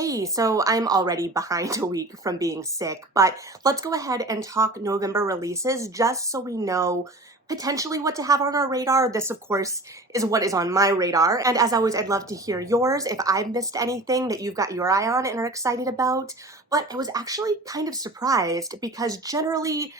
Hey, so I'm already behind a week from being sick, but let's go ahead and talk November releases just so we know potentially what to have on our radar. This, of course, is what is on my radar. And as always, I'd love to hear yours if I've missed anything that you've got your eye on and are excited about. But I was actually kind of surprised because generally,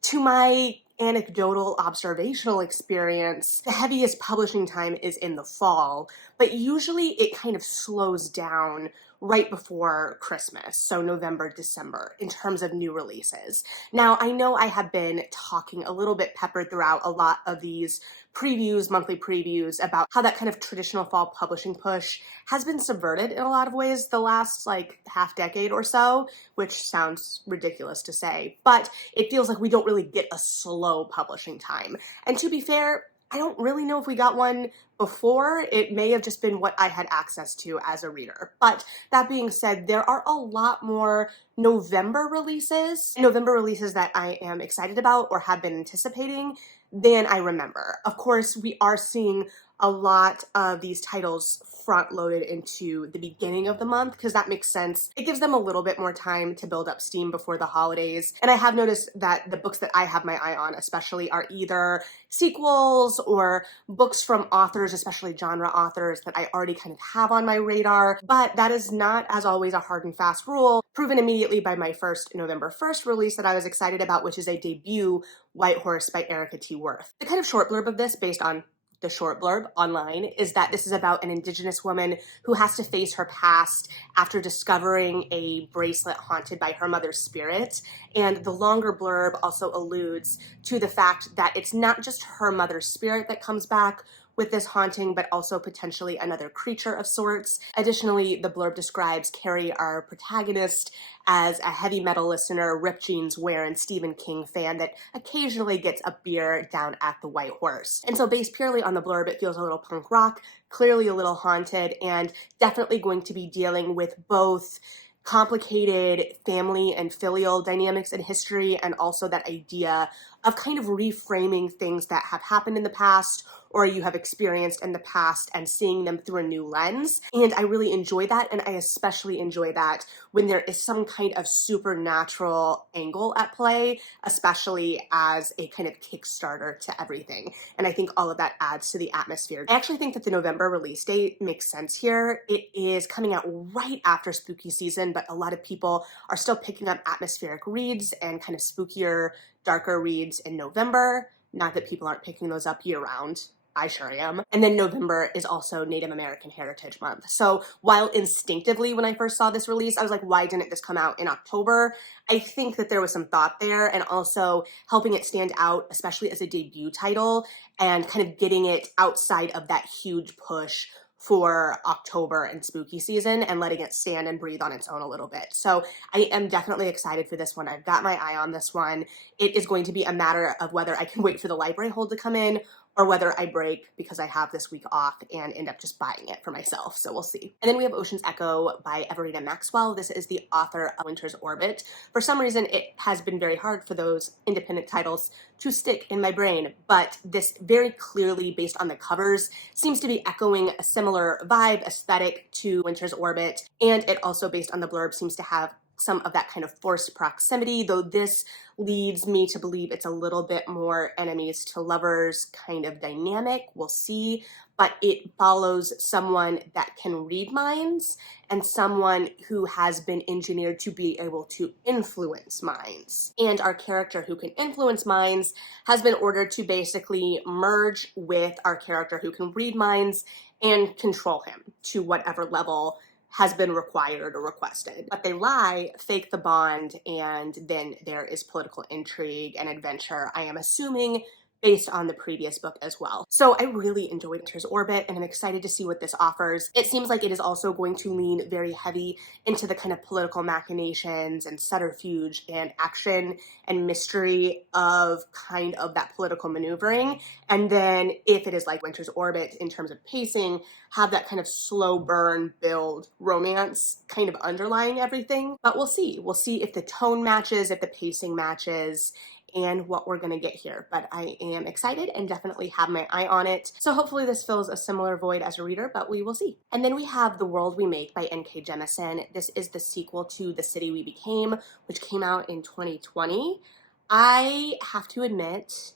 to my anecdotal observational experience, the heaviest publishing time is in the fall, but usually it kind of slows down right before Christmas, so November, December, in terms of new releases. Now, I know I have been talking a little bit peppered throughout a lot of these previews, monthly previews, about how that kind of traditional fall publishing push has been subverted in a lot of ways the last half decade or so, which sounds ridiculous to say, but it feels like we don't really get a slow publishing time. And to be fair, I don't really know if we got one before. It may have just been what I had access to as a reader. But that being said, there are a lot more November releases that I am excited about or have been anticipating than I remember. Of course, we are seeing a lot of these titles front-loaded into the beginning of the month because that makes sense. It gives them a little bit more time to build up steam before the holidays. And I have noticed that the books that I have my eye on especially are either sequels or books from authors, especially genre authors, that I already kind of have on my radar. But that is not, as always, a hard and fast rule, proven immediately by my first November 1st release that I was excited about, which is a debut, White Horse by Erica T. Worth. The kind of short blurb of this, based on the short blurb online, is that this is about an Indigenous woman who has to face her past after discovering a bracelet haunted by her mother's spirit. And the longer blurb also alludes to the fact that it's not just her mother's spirit that comes back with this haunting, but also potentially another creature of sorts. Additionally, the blurb describes Carrie, our protagonist, as a heavy metal listener, ripped jeans wearing Stephen King fan that occasionally gets a beer down at the White Horse. And so based purely on the blurb, it feels a little punk rock, clearly a little haunted, and definitely going to be dealing with both complicated family and filial dynamics in history, and also that idea of kind of reframing things that have happened in the past or you have experienced in the past and seeing them through a new lens. And I really enjoy that, and I especially enjoy that when there is some kind of supernatural angle at play, especially as a kind of Kickstarter to everything. And I think all of that adds to the atmosphere. I actually think that the November release date makes sense here. It is coming out right after spooky season, but a lot of people are still picking up atmospheric reads and kind of spookier, darker reads in November. Not that people aren't picking those up year-round. I sure am. And then November is also Native American Heritage Month. So while instinctively when I first saw this release, I was like, why didn't this come out in October? I think that there was some thought there, and also helping it stand out, especially as a debut title, and kind of getting it outside of that huge push for October and spooky season and letting it stand and breathe on its own a little bit. So I am definitely excited for this one. I've got my eye on this one. It is going to be a matter of whether I can wait for the library hold to come in or whether I break because I have this week off and end up just buying it for myself. So we'll see. And then we have Ocean's Echo by EVERINA Maxwell. This is the author of Winter's Orbit. For some reason, it has been very hard for those independent titles to stick in my brain, but this very clearly, based on the covers, seems to be echoing a similar vibe, aesthetic to Winter's Orbit, and it also, based on the blurb, seems to have some of that kind of forced proximity, though this leads me to believe it's a little bit more enemies to lovers kind of dynamic. We'll see. But it follows someone that can read minds and someone who has been engineered to be able to influence minds. And our character who can influence minds has been ordered to basically merge with our character who can read minds and control him to whatever level has been required or requested. But they lie, fake the bond, and then there is political intrigue and adventure, I am assuming, based on the previous book as well. So I really enjoyed Winter's Orbit, and I'm excited to see what this offers. It seems like it is also going to lean very heavy into the kind of political machinations and subterfuge and action and mystery of kind of that political maneuvering. And then if it is like Winter's Orbit in terms of pacing, have that kind of slow burn build romance kind of underlying everything. But we'll see. We'll see if the tone matches, if the pacing matches, and what we're gonna get here, but I am excited and definitely have my eye on it. So hopefully this fills a similar void as a reader, but we will see. And then we have The World We Make by N.K. Jemisin. This is the sequel to The City We Became, which came out in 2020. I have to admit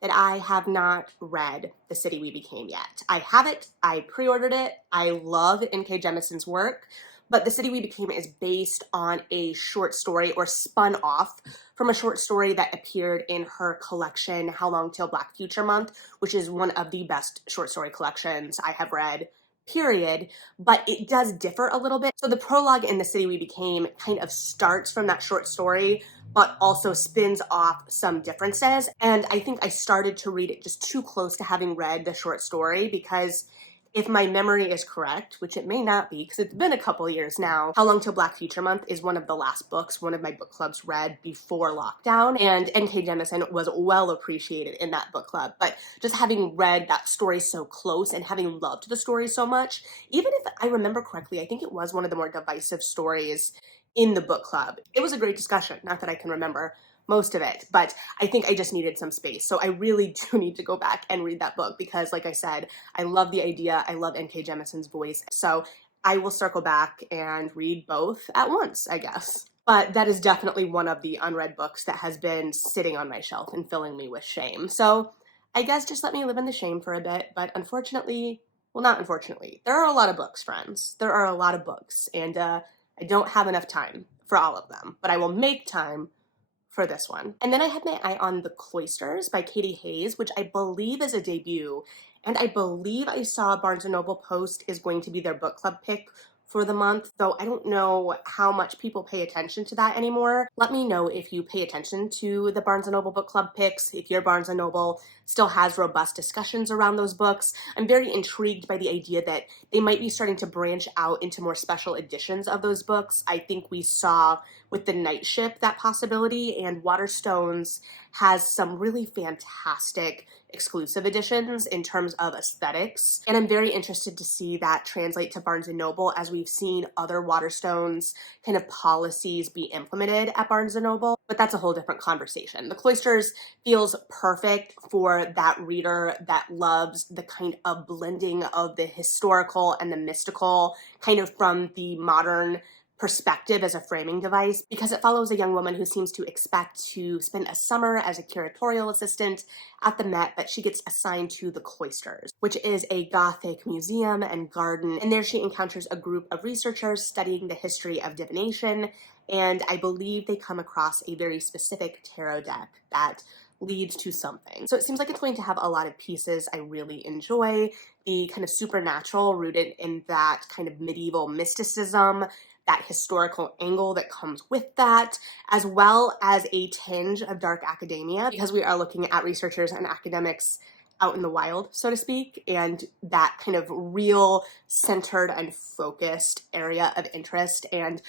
that I have not read The City We Became yet. I have it, I pre-ordered it, I love N.K. Jemisin's work, but The City We Became is based on a short story, or spun off from a short story that appeared in her collection, How Long Till Black Future Month, which is one of the best short story collections I have read, period, but it does differ a little bit. So the prologue in The City We Became kind of starts from that short story, but also spins off some differences. And I think I started to read it just too close to having read the short story, because if my memory is correct, which it may not be because it's been a couple years now, How Long Till Black Future Month is one of the last books one of my book clubs read before lockdown, and N.K. Jemisin was well appreciated in that book club. But just having read that story so close and having loved the story so much, even if I remember correctly, I think it was one of the more divisive stories in the book club. It was a great discussion, not that I can remember most of it, but I think I just needed some space. So I really do need to go back and read that book because, like I said, I love the idea. I love N.K. Jemisin's voice. So I will circle back and read both at once, I guess. But that is definitely one of the unread books that has been sitting on my shelf and filling me with shame. So I guess just let me live in the shame for a bit. But unfortunately, well, not unfortunately, there are a lot of books, friends. There are a lot of books, and I don't have enough time for all of them, but I will make time for this one. And then I had my eye on The Cloisters by Katie Hayes, which I believe is a debut. And I believe I saw Barnes & Noble post is going to be their book club pick for the month, though I don't know how much people pay attention to that anymore. Let me know if you pay attention to the Barnes & Noble book club picks, if your Barnes & Noble still has robust discussions around those books. I'm very intrigued by the idea that they might be starting to branch out into more special editions of those books. I think we saw with The Night Ship that possibility, and Waterstones has some really fantastic exclusive editions in terms of aesthetics, and I'm very interested to see that translate to Barnes & Noble, as we've seen other Waterstones kind of policies be implemented at Barnes & Noble, but that's a whole different conversation. The Cloisters feels perfect for that reader that loves the kind of blending of the historical and the mystical, kind of from the modern perspective as a framing device, because it follows a young woman who seems to expect to spend a summer as a curatorial assistant at the Met, but she gets assigned to the Cloisters, which is a Gothic museum and garden, and there she encounters a group of researchers studying the history of divination, and I believe they come across a very specific tarot deck that leads to something. So it seems like it's going to have a lot of pieces I really enjoy, the kind of supernatural rooted in that kind of medieval mysticism, that historical angle that comes with that, as well as a tinge of dark academia, because we are looking at researchers and academics out in the wild, so to speak, and that kind of real centered and focused area of interest, and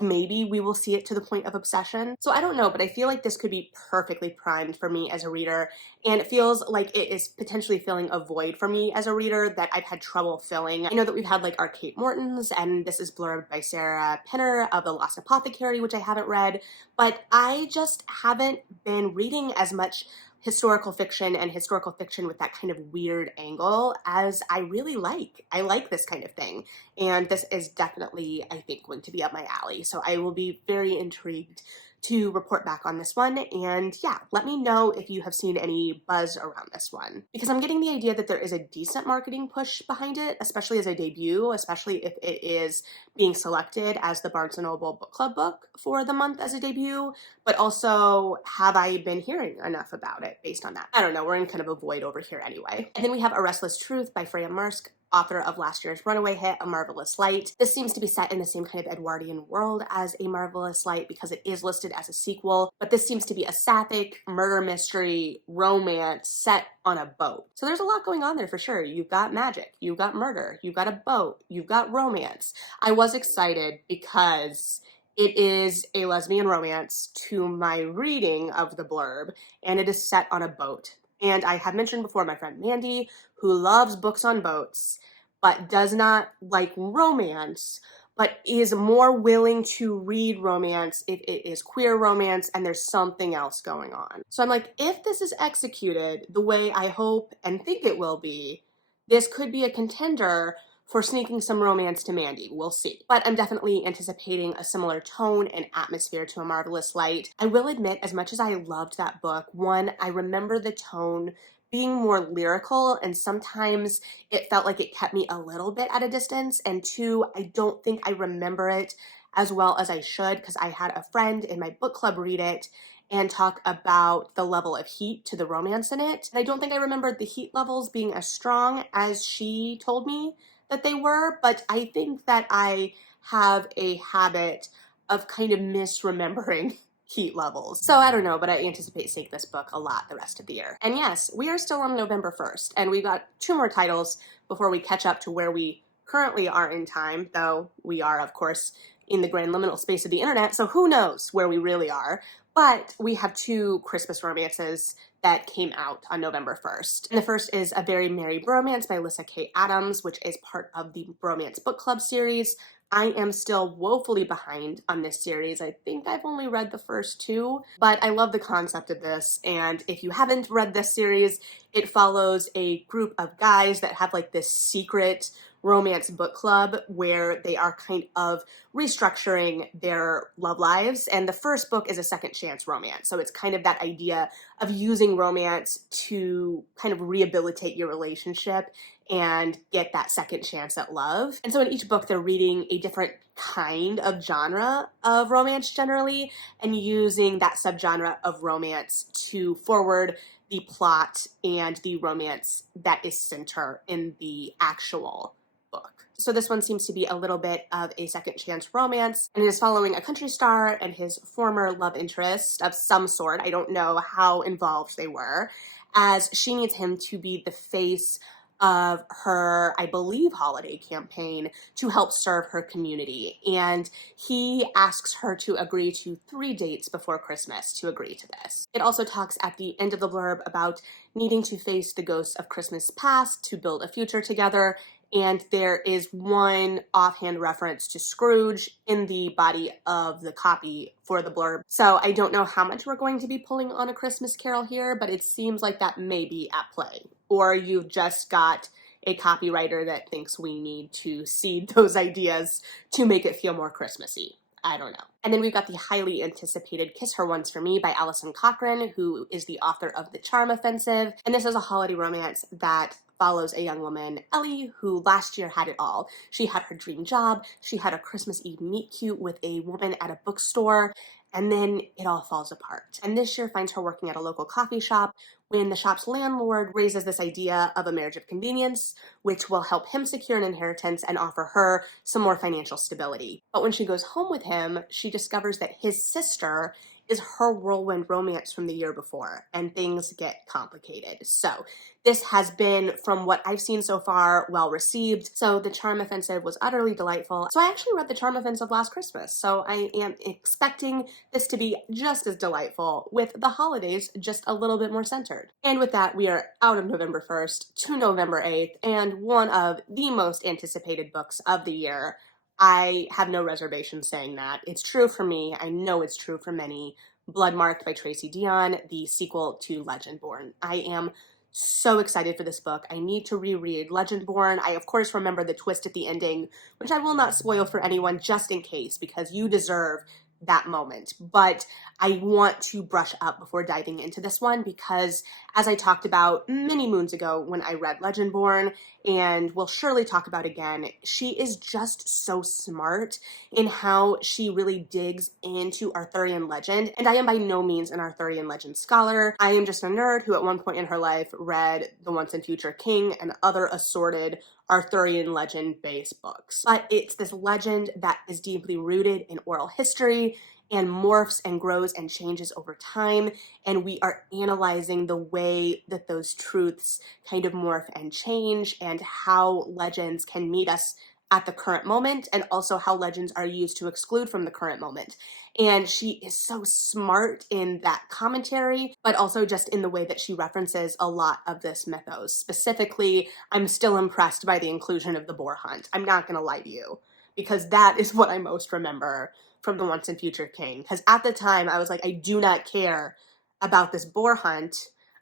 maybe we will see it to the point of obsession. So I don't know, but I feel like this could be perfectly primed for me as a reader, and it feels like it is potentially filling a void for me as a reader that I've had trouble filling. I know that we've had like our Kate Mortons, and this is blurbed by Sarah Pinner of The Lost Apothecary, which I haven't read, but I just haven't been reading as much historical fiction and historical fiction with that kind of weird angle as I really like. I like this kind of thing, and this is definitely, I think, going to be up my alley. So I will be very intrigued to report back on this one, and yeah, let me know if you have seen any buzz around this one, because I'm getting the idea that there is a decent marketing push behind it, especially as a debut, especially if it is being selected as the Barnes & Noble book club book for the month as a debut, but also have I been hearing enough about it based on that? I don't know, we're in kind of a void over here anyway. And then we have A Restless Truth by Freya Marsk, author of last year's runaway hit, A Marvelous Light. This seems to be set in the same kind of Edwardian world as A Marvelous Light because it is listed as a sequel, but this seems to be a sapphic murder mystery romance set on a boat. So there's a lot going on there for sure. You've got magic, you've got murder, you've got a boat, you've got romance. I was excited because it is a lesbian romance to my reading of the blurb, and it is set on a boat. And I have mentioned before my friend Mandy, who loves books on boats, but does not like romance, but is more willing to read romance if it is queer romance and there's something else going on. So I'm like, if this is executed the way I hope and think it will be, this could be a contender for sneaking some romance to Mandy. We'll see. But I'm definitely anticipating a similar tone and atmosphere to A Marvelous Light. I will admit, as much as I loved that book, one, I remember the tone being more lyrical, and sometimes it felt like it kept me a little bit at a distance, and two, I don't think I remember it as well as I should, because I had a friend in my book club read it and talk about the level of heat to the romance in it. And I don't think I remembered the heat levels being as strong as she told me that they were, but I think that I have a habit of kind of misremembering heat levels. So I don't know, but I anticipate seeing this book a lot the rest of the year. And yes, we are still on November 1st, and we've got 2 more titles before we catch up to where we currently are in time, though we are, of course, in the grand liminal space of the internet, so who knows where we really are. But we have 2 Christmas romances that came out on November 1st. And the first is A Very Merry Bromance by Lyssa Kay Adams, which is part of the Bromance Book Club series. I am still woefully behind on this series. I think I've only read the first 2, but I love the concept of this. And if you haven't read this series, it follows a group of guys that have like this secret romance book club where they are kind of restructuring their love lives. And the first book is a second chance romance. So it's kind of that idea of using romance to kind of rehabilitate your relationship and get that second chance at love. And so in each book, they're reading a different kind of genre of romance generally, and using that subgenre of romance to forward the plot and the romance that is center in the actual book. So this one seems to be a little bit of a second chance romance, and it is following a country star and his former love interest of some sort. I don't know how involved they were, as she needs him to be the face of her, I believe, holiday campaign to help serve her community. And he asks her to agree to 3 dates before Christmas to agree to this. It also talks at the end of the blurb about needing to face the ghosts of Christmas past to build a future together. And there is one offhand reference to Scrooge in the body of the copy for the blurb. So I don't know how much we're going to be pulling on A Christmas Carol here, but it seems like that may be at play. Or you've just got a copywriter that thinks we need to seed those ideas to make it feel more Christmassy. I don't know. And then we've got the highly anticipated Kiss Her Once for Me by Alison Cochrane, who is the author of The Charm Offensive. And this is a holiday romance that follows a young woman, Ellie, who last year had it all. She had her dream job, she had a Christmas Eve meet cute with a woman at a bookstore, and then it all falls apart. And this year finds her working at a local coffee shop when the shop's landlord raises this idea of a marriage of convenience, which will help him secure an inheritance and offer her some more financial stability. But when she goes home with him, she discovers that his sister is her whirlwind romance from the year before, and things get complicated. So this has been, from what I've seen so far, well received. So The Charm Offensive was utterly delightful. So I actually read The Charm Offensive last Christmas, so I am expecting this to be just as delightful, with the holidays just a little bit more centered. And with that, we are out of November 1st to November 8th, and one of the most anticipated books of the year. I have no reservation saying that. It's true for me. I know it's true for many. Bloodmarked by Tracy Deonn, the sequel to Legendborn. I am so excited for this book. I need to reread Legendborn. I, of course, remember the twist at the ending, which I will not spoil for anyone just in case, because you deserve that moment. But I want to brush up before diving into this one, because as I talked about many moons ago when I read Legendborn, and will surely talk about again, she is just so smart in how she really digs into Arthurian legend. And I am by no means an Arthurian legend scholar. I am just a nerd who at one point in her life read The Once and Future King and other assorted Arthurian legend-based books. But it's this legend that is deeply rooted in oral history and morphs and grows and changes over time, and we are analyzing the way that those truths kind of morph and change, and how legends can meet us at the current moment, and also how legends are used to exclude from the current moment. And she is so smart in that commentary, but also just in the way that she references a lot of this mythos. Specifically, I'm still impressed by the inclusion of the boar hunt. I'm not gonna lie to you. because that is what I most remember from The Once and Future King. Because at the time, I was like, I do not care about this boar hunt.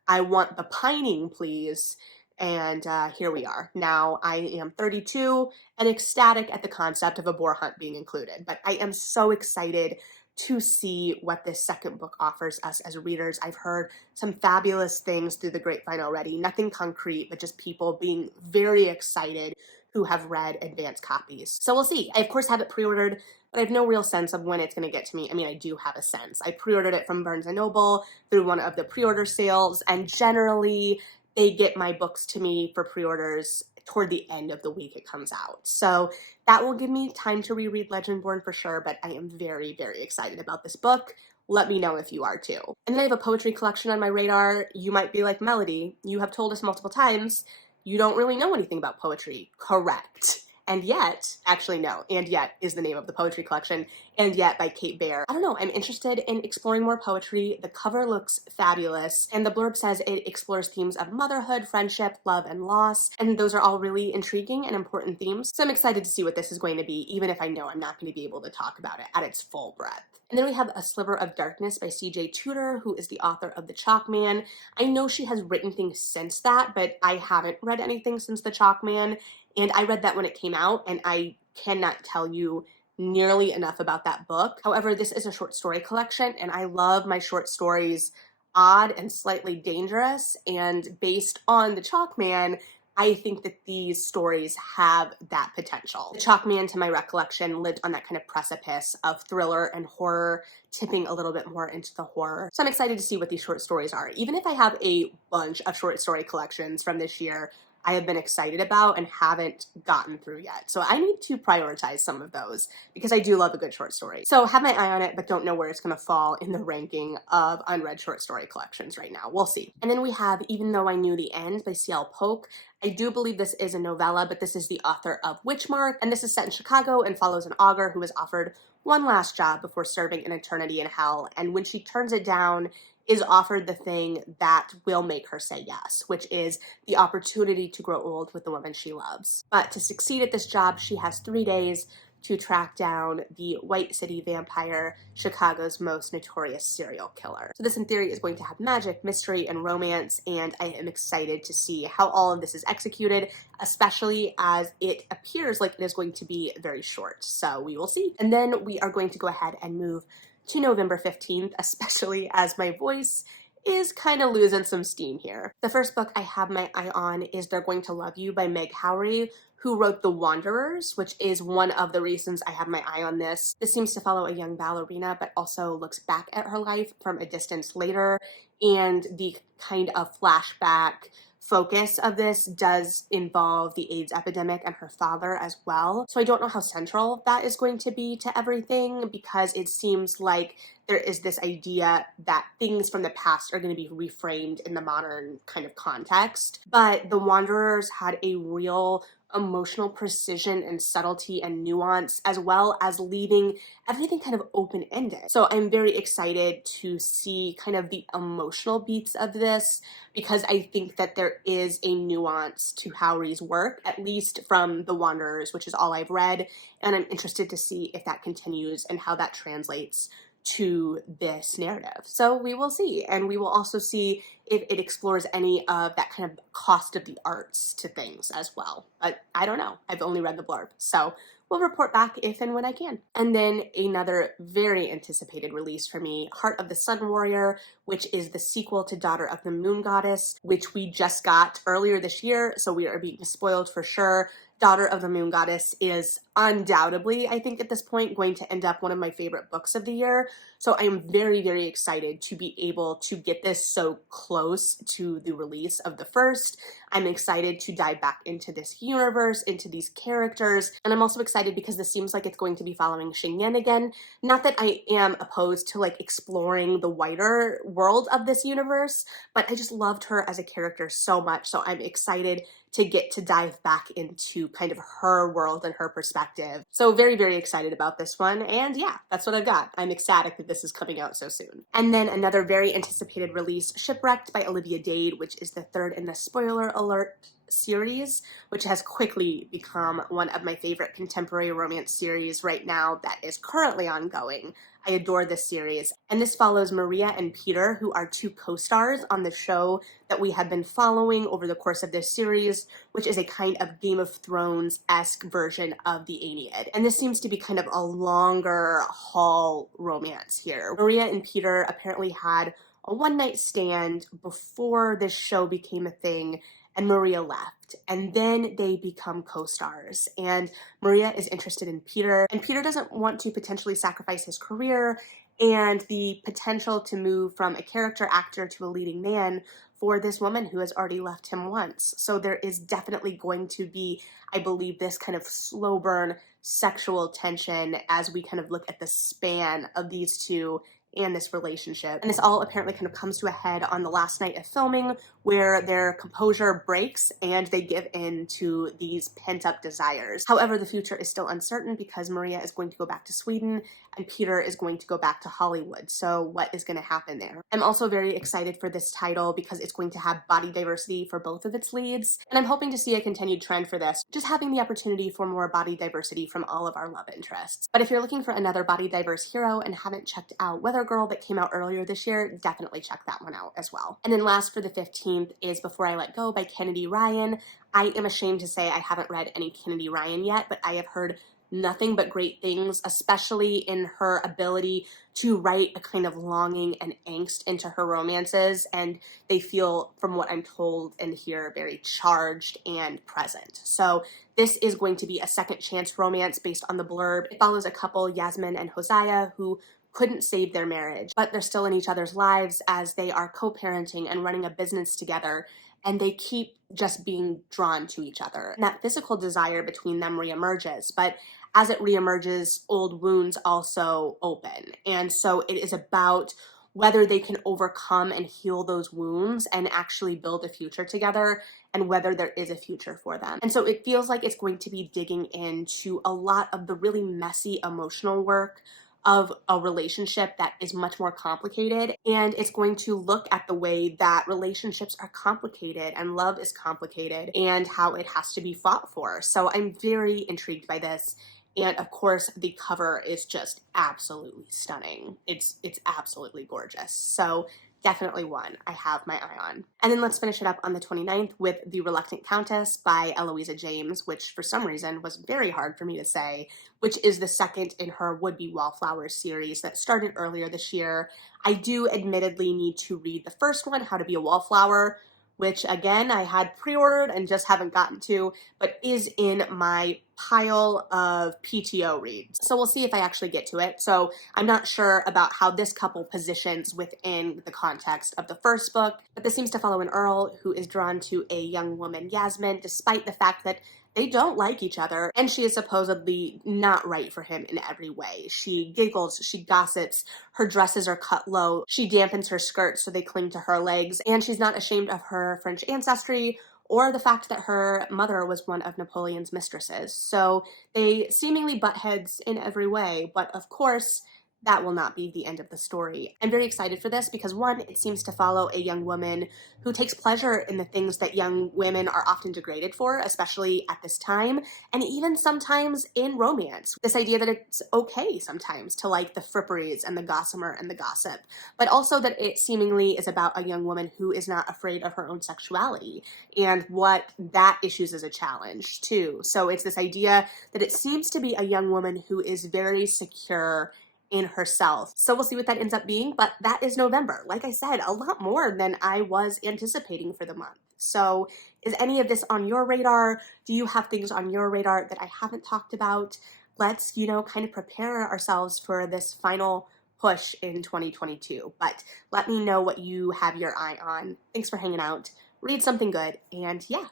I want the pining, please. And here we are. Now I am 32 and ecstatic at the concept of a boar hunt being included. But I am so excited to see what this second book offers us as readers. I've heard some fabulous things through the grapevine already. Nothing concrete, but just people being very excited who have read advanced copies. So we'll see. I, of course, have it pre-ordered, but I have no real sense of when it's going to get to me. I mean, I do have a sense. I pre-ordered it from Barnes & Noble through one of the pre-order sales, and generally they get my books to me for pre-orders toward the end of the week it comes out. So that will give me time to reread Legendborn for sure, but I am very, very excited about this book. Let me know if you are too. And then I have a poetry collection on my radar. You might be like, Melody, you have told us multiple times you don't really know anything about poetry. Correct. And Yet, actually no, And Yet is the name of the poetry collection, And Yet by Kate Baer. I don't know, I'm interested in exploring more poetry. The cover looks fabulous, and the blurb says it explores themes of motherhood, friendship, love, and loss, and those are all really intriguing and important themes. So I'm excited to see what this is going to be, even if I know I'm not going to be able to talk about it at its full breadth. And then we have A Sliver of Darkness by C.J. Tudor, who is the author of The Chalkman. I know she has written things since that, but I haven't read anything since The Chalkman. And I read that when it came out, and I cannot tell you nearly enough about that book. However, this is a short story collection, and I love my short stories odd and slightly dangerous. And based on The Chalkman, I think that these stories have that potential. The Chalkman, to my recollection, lived on that kind of precipice of thriller and horror, tipping a little bit more into the horror. So I'm excited to see what these short stories are. Even if I have a bunch of short story collections from this year I have been excited about and haven't gotten through yet. So I need to prioritize some of those because I do love a good short story. So have my eye on it, but don't know where it's going to fall in the ranking of unread short story collections right now. We'll see. And then we have Even Though I Knew the End by C.L. Polk. I do believe this is a novella, but this is the author of Witchmark, and this is set in Chicago and follows an augur who is offered one last job before serving an eternity in hell, and when she turns it down, is offered the thing that will make her say yes, which is the opportunity to grow old with the woman she loves. But to succeed at this job, she has 3 days to track down the White City vampire, Chicago's most notorious serial killer. So this in theory is going to have magic, mystery, and romance, and I am excited to see how all of this is executed, especially as it appears like it is going to be very short. So we will see. And then we are going to go ahead and move to November 15th, especially as my voice is kind of losing some steam here. The first book I have my eye on is They're Going to Love You by Meg Howry, who wrote The Wanderers, which is one of the reasons I have my eye on this. This seems to follow a young ballerina, but also looks back at her life from a distance later, and the kind of flashback focus of this does involve the AIDS epidemic and her father as well. So I don't know how central that is going to be to everything, because it seems like there is this idea that things from the past are going to be reframed in the modern kind of context. But The Wanderers had a real emotional precision and subtlety and nuance, as well as leaving everything kind of open-ended. So I'm very excited to see kind of the emotional beats of this, because I think that there is a nuance to Howry's work, at least from The Wanderers, which is all I've read, and I'm interested to see if that continues and how that translates to this narrative. So we will see, and we will also see if it explores any of that kind of cost of the arts to things as well. But I don't know. I've only read the blurb. So we'll report back if and when I can. And then another very anticipated release for me, Heart of the Sun Warrior, which is the sequel to Daughter of the Moon Goddess, which we just got earlier this year, so we are being spoiled for sure. Daughter of the Moon Goddess is undoubtedly, I think at this point, going to end up one of my favorite books of the year. So I am very, very excited to be able to get this so close to the release of the first. I'm excited to dive back into this universe, into these characters, and I'm also excited because this seems like it's going to be following Xingyan again. Not that I am opposed to like exploring the wider world of this universe, but I just loved her as a character so much, so I'm excited to get to dive back into kind of her world and her perspective. So very, very excited about this one. And yeah, that's what I've got. I'm ecstatic that this is coming out so soon. And then another very anticipated release, Shipwrecked by Olivia Dade, which is the third in the spoiler alert series, which has quickly become one of my favorite contemporary romance series right now that is currently ongoing. I adore this series. And this follows Maria and Peter, who are two co-stars on the show that we have been following over the course of this series, which is a kind of Game of Thrones-esque version of the Aeneid. And this seems to be kind of a longer haul romance here. Maria and Peter apparently had a one-night stand before this show became a thing, and Maria left. And then they become co-stars. And Maria is interested in Peter, and Peter doesn't want to potentially sacrifice his career and the potential to move from a character actor to a leading man for this woman who has already left him once. So there is definitely going to be, I believe, this kind of slow burn sexual tension as we kind of look at the span of these two and this relationship. And this all apparently kind of comes to a head on the last night of filming, where their composure breaks and they give in to these pent-up desires. However, the future is still uncertain because Maria is going to go back to Sweden and Peter is going to go back to Hollywood. So what is going to happen there? I'm also very excited for this title because it's going to have body diversity for both of its leads, and I'm hoping to see a continued trend for this, just having the opportunity for more body diversity from all of our love interests. But if you're looking for another body diverse hero and haven't checked out Weather Girl that came out earlier this year, definitely check that one out as well. And then last for the 15th is Before I Let Go by Kennedy Ryan. I am ashamed to say I haven't read any Kennedy Ryan yet, but I have heard nothing but great things, especially in her ability to write a kind of longing and angst into her romances, and they feel, from what I'm told and hear, very charged and present. So this is going to be a second chance romance based on the blurb. It follows a couple, Yasmin and Hosea, who couldn't save their marriage, but they're still in each other's lives as they are co-parenting and running a business together, and they keep just being drawn to each other. And that physical desire between them reemerges, but as it reemerges, old wounds also open. And so it is about whether they can overcome and heal those wounds and actually build a future together, and whether there is a future for them. And so it feels like it's going to be digging into a lot of the really messy emotional work of a relationship that is much more complicated, and it's going to look at the way that relationships are complicated and love is complicated and how it has to be fought for. So I'm very intrigued by this, and of course the cover is just absolutely stunning. It's absolutely gorgeous. So definitely one I have my eye on. And then let's finish it up on the 29th with The Reluctant Countess by Eloisa James, which for some reason was very hard for me to say, which is the second in her Would-Be Wallflowers series that started earlier this year. I do admittedly need to read the first one, How to Be a Wallflower, which again I had pre-ordered and just haven't gotten to, but is in my pile of PTO reads. So we'll see if I actually get to it. So I'm not sure about how this couple positions within the context of the first book, but this seems to follow an Earl who is drawn to a young woman, Yasmin, despite the fact that they don't like each other, and she is supposedly not right for him in every way. She giggles, she gossips, her dresses are cut low, she dampens her skirts so they cling to her legs, and she's not ashamed of her French ancestry or the fact that her mother was one of Napoleon's mistresses. So they seemingly butt heads in every way, but of course, that will not be the end of the story. I'm very excited for this because, one, it seems to follow a young woman who takes pleasure in the things that young women are often degraded for, especially at this time, and even sometimes in romance. This idea that it's okay sometimes to like the fripperies and the gossamer and the gossip, but also that it seemingly is about a young woman who is not afraid of her own sexuality and what that issues as a challenge too. So it's this idea that it seems to be a young woman who is very secure in herself. So we'll see what that ends up being, but that is November. Like I said, a lot more than I was anticipating for the month. So is any of this on your radar? Do you have things on your radar that I haven't talked about? Let's, kind of prepare ourselves for this final push in 2022. But let me know what you have your eye on. Thanks for hanging out. Read something good, and yeah,